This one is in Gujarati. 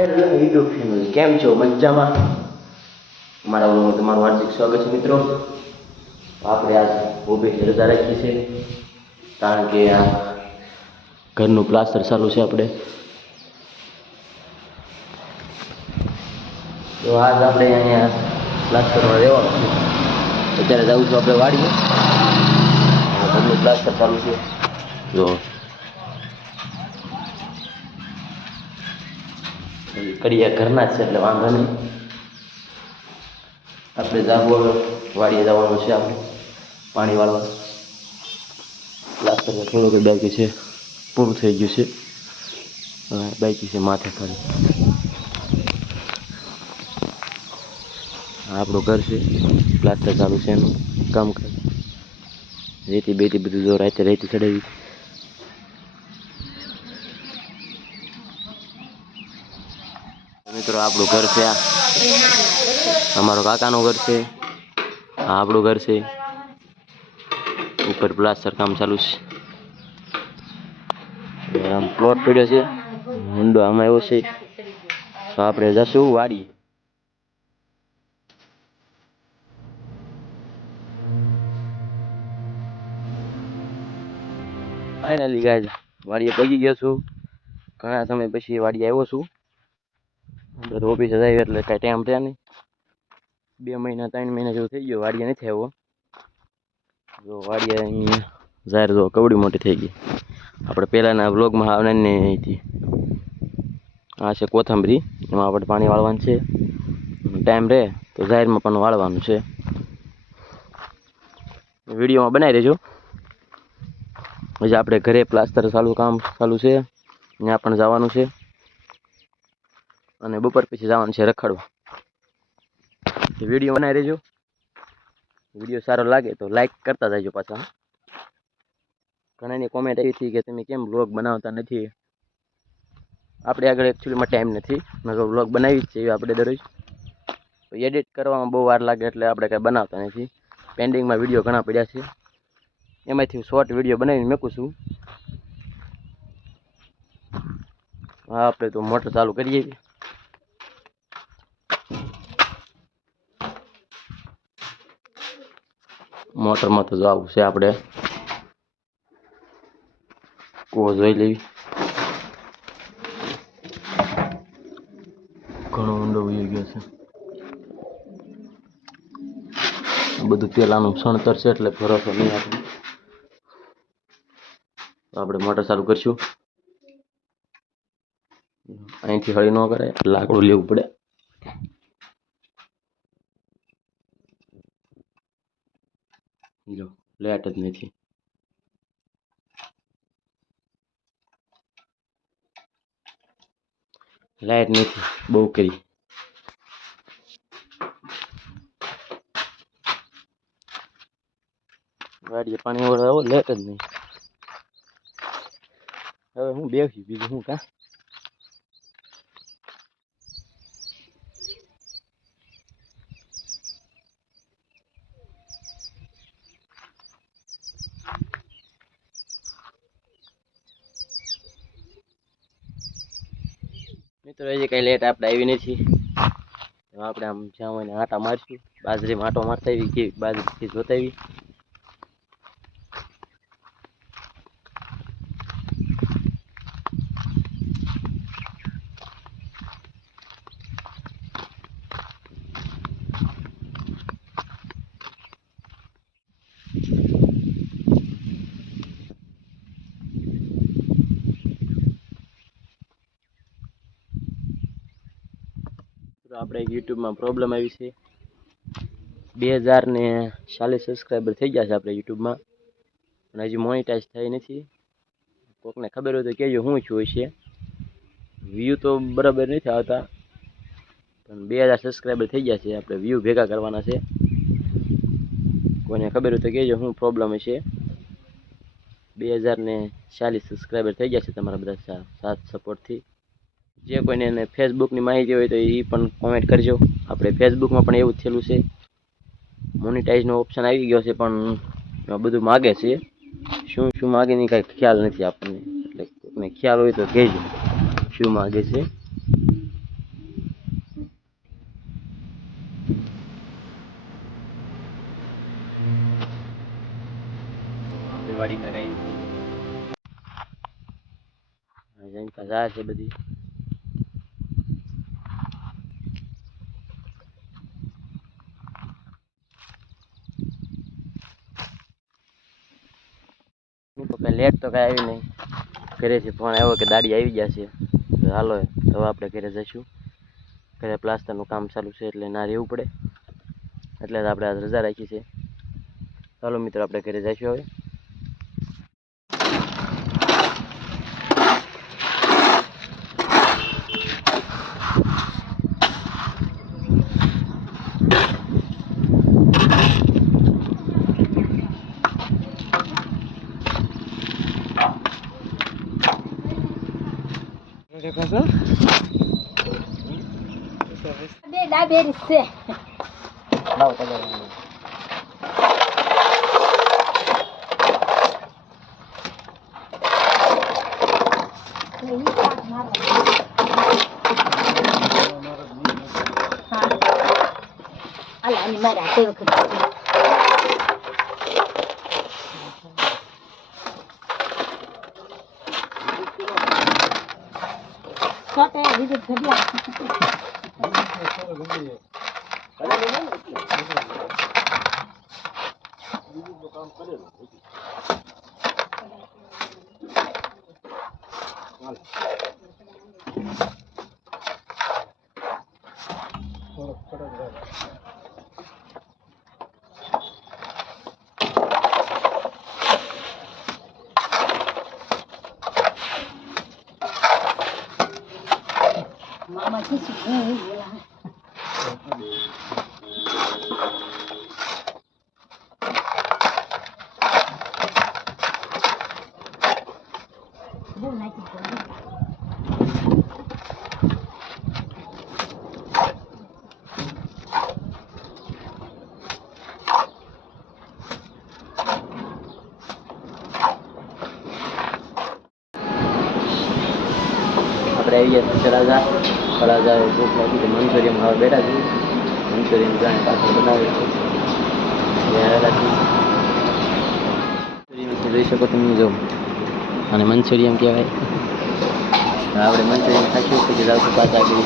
હેલો યુટ્યુબ ફેમિલી, કેમ છો? મજામાં? મારા વ્લોગમાં તમારું હાર્દિક સ્વાગત છે મિત્રો. આપણે આજ ઊભી રજા રાખી છે કારણ કે આ ઘરનું પ્લાસ્ટર ચાલુ છે. આપણે તો આજ આપણે અહીંયા પ્લાસ્ટરમાં રહેવાનું છે. અત્યારે જવું છું આપણે વાડીએ. ઘરનું પ્લાસ્ટર ચાલુ છે. જો કડિયા ઘરના જ છે એટલે વાંધો નહીં. આપણે જાગો વાડીએ જવાનું છે. આપણે પાણી વાળવા પ્લાસ્ટર થોડુંક બાકી છે, પૂરું થઈ ગયું છે. બાકી છે માથે ખાલી. આપણું ઘર છે, પ્લાસ્ટર ચાલુ છે એનું કામકાજ. રેતી બેતી બધું જો રાતે રેતી ચડાવી. મિત્રો આપણું ઘર છે, આ અમારો કાકાનું ઘર છે, આ આપણું ઘર છે. ઉપર પ્લાસ્ટર કામ ચાલુ છે. આમ પ્લોટ પડ્યો છે, ઊંડો આમાં આવ્યો છે. તો આપણે જશું વાડીએ. ફાઇનલી ગાઈઝ વાડીએ પગી ગયો છું. ઘણા સમય પછી વાડીએ આવ્યો છું. આપણે તો ઓફિસે જાય એટલે કાંઈ ટાઈમ થયા નહીં. 2 મહિના 3 મહિના જેવું થઈ ગયો વાડીએ નથી આવ્યો. જો વાડીએ અહીંયા જાહેર જો કવડી મોટી થઈ ગઈ. આપણે પહેલાંના વ્લોગમાં આવનારની હતી. આ છે કોથમરી, એમાં આપણે પાણી વાળવાનું છે. ટાઈમ રહે તો જાહેરમાં પણ વાળવાનું છે. વિડીયોમાં બનાવી દેજો. હજી આપણે ઘરે પ્લાસ્ટર કામ ચાલુ છે, ત્યાં પણ જવાનું છે. અને બપોર પછી જવાનું છે રખડવા. વિડીયો બનાવી દેજો. વિડીયો સારો લાગે તો લાઈક કરતા જજો પાછા. ઘણાની કોમેન્ટ આવી હતી કે તમે કેમ વ્લોગ બનાવતા નથી. આપણે આગળ એકચ્યુઅલીમાં ટાઈમ નથી, નકર વ્લોગ બનાવી જ છે આપણે દરરોજ. એડિટ કરવામાં બહુ વાર લાગે એટલે આપણે કાંઈ બનાવતા નથી. પેન્ડિંગમાં વિડીયો ઘણા પડ્યા છે, એમાંથી શોર્ટ વિડીયો બનાવીને મૂકું છું. હા, આપણે તો મોટર ચાલુ કરીએ. મોટરમાં તો જવું છે આપણે. કૂવો જોઈ લેવી. ઘણો ઊંડો વહી ગયો છે. બધું પેલાનું સણતર છે એટલે ભરોસો નહીં આપણે. આપણે મોટર ચાલુ કરીશું. અહીંથી હળી ન કરે, લાકડું લેવું પડે. જો લાઈટ જ નથી. લાઈટ નથી, બહુ કરી. વાડીએ પાણી વાળો લેટ જ નહીં. હવે હું બેસી બીજું હું કાં. મિત્રો હજી કઈ લેટ આપણે આવી નથી. આપણે આમ જ્યાં હોય ને આટા મારશું. બાજરીમાં આટો મારતા આવી કેવી બાજરીથી જોતા આવી. આપણે યુટ્યુબમાં પ્રોબ્લેમ આવી છે. 2040 સબસ્ક્રાઈબર થઈ ગયા છે આપણે યુટ્યુબમાં, પણ હજી મોનિટાઈઝ થઈ નથી. કોકને ખબર હોય તો કહેજો શું થયું છે. વ્યૂ તો બરાબર નથી આવતા, પણ 2000 સબસ્ક્રાઈબર થઈ ગયા છે. આપણે વ્યૂ ભેગા કરવાના છે. કોઈને ખબર હોય તો કહેજો શું પ્રોબ્લેમ છે. 2040 સબસ્ક્રાઈબર થઈ ગયા છે તમારા બધા સાથ સપોર્ટથી. જે કોઈને એને ફેસબુકની માહિતી હોય તો એ પણ કોમેન્ટ કરજો. આપણે ફેસબુકમાં પણ એવું જ થયેલું છે. મોનિટાઈઝનો ઓપ્શન આવી ગયો છે પણ બધું માગે છે. શું શું માગે ની કાંઈ ખ્યાલ નથી આપણને. એટલે કોઈને ખ્યાલ હોય તો કહેજો શું માગે છે. વાડીમાં રહી જઈને પાછા છે બધી લેટ તો કઈ આવી નહીં ઘરેથી ફોન આવ્યો કે દાડી આવી જશે તો હાલો તો આપણે ઘરે જઈશું ઘરે પ્લાસ્ટરનું કામ ચાલુ છે એટલે ના રહેવું પડે એટલે આપણે આજ રજા રાખી છે ચાલો મિત્રો આપણે ઘરે જઈશું હવે Daberis છે લાવ તો અલા ની મારા તે વખત કોતે વિડિયો ઘડિયા મામા કીધું હું બોલા બહુ નાખી આપણે આવી ગયા તળાજા ભૂખ લાગી તો મંચુરિયમ ખાવા બેઠા છીએ મંચુરિયમ જાણે પાછળ બનાવે છે મંચુરિયમ જોઈ શકો તમે જો અને મંચુરિયમ કહેવાય આપણે મંચુરિયમ ખાઈશું પછી જાવશું પાછા આગળ